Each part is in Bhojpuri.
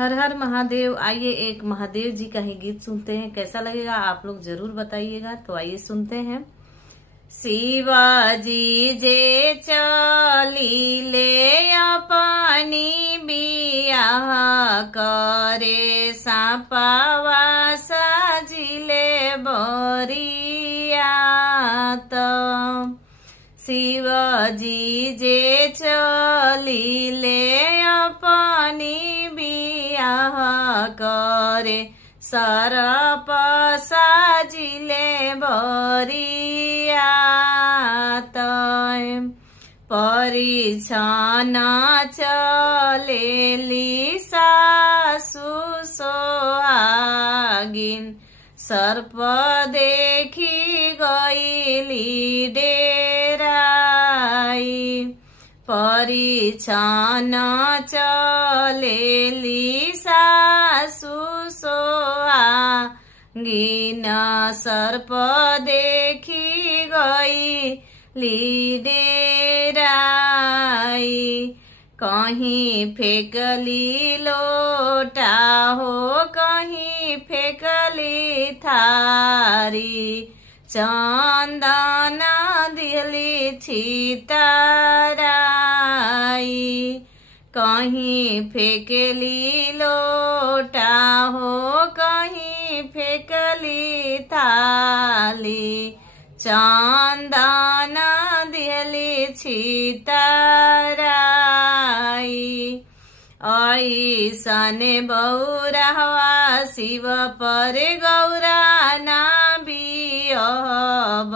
हर हर महादेव। आइए एक महादेव जी का ही गीत सुनते हैं, कैसा लगेगा आप लोग जरूर बताइएगा। तो आइए सुनते हैं। शिवाजी जे चली ले अपनी बियाह करे सापावा सजिले बरियात। शिवजी जे चली ले अपनी बियाह करे सरप साजिले बरियात। परिछन चलेली सासु सोहागिन सर्प देखी गईली डेराई। परिछन चलेली सासु सोहागिन सर्प देखी गईली डेराई। कहीं फेंकली लोटा हो कहीं फेंकली थारी। चंदन दिली छितराई। कहीं फेंकली लोटा हो कहीं फेंकली थाली। चंदन दिली छितराई। ऐसन बौरहवा शिव पर गौरा ना बियहब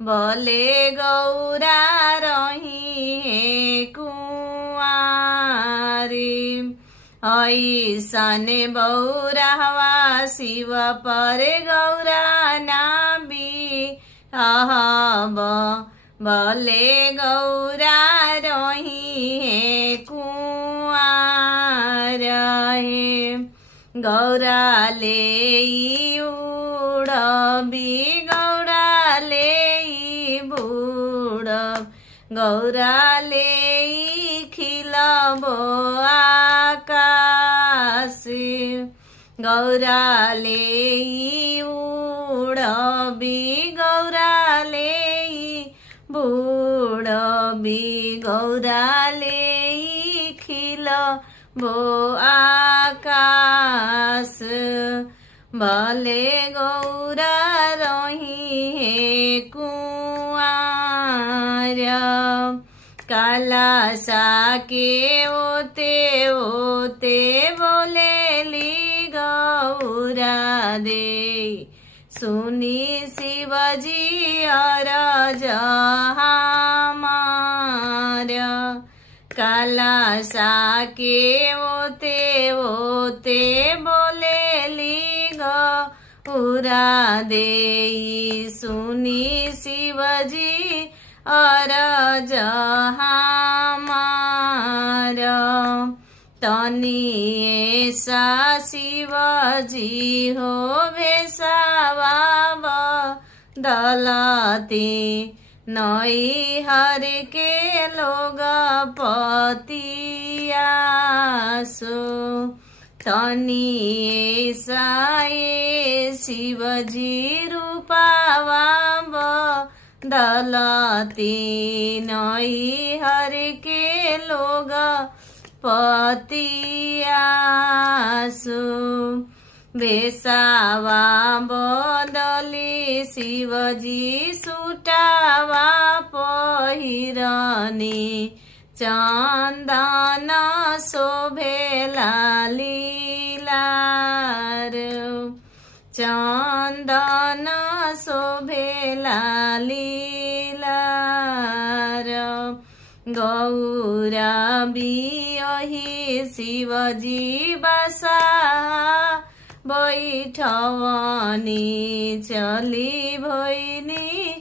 बोले गौरा रही कुंवारी। ऐसन बौरहवा शिव पर गौरा ना बियहब बोले गौरा रही कुंवार। गौरा ले उड़बी गौरा ले बूढ़ब गौरा ले खिलबो आकाश। गौरा ले उड़बी गौरा ले बूढ़बी गौरा ले खिलबो आकाश। भले गौरा रही कुंवार। काला साके ओते ओते बोलेली गौरा दे सुनी शिवजी अरज हमार। काला साके ओते ओते बोलेली गौरा दे सुनी शिवजी अरज हमार। तनी ऐसा शिवजी हो भेसावा बदलती नई हर के लोग पतियासो। तनी ऐसा शिवजी रूपावा बदलती नई हर के लोग पतियासो। बेसावा बदली शिवजी सुटावा पहिरनी चंदन शोभेला लीलार। चंदन शोभेला लीलार। गौरा बियही शिवजी बसा बैठवनी चली भैनी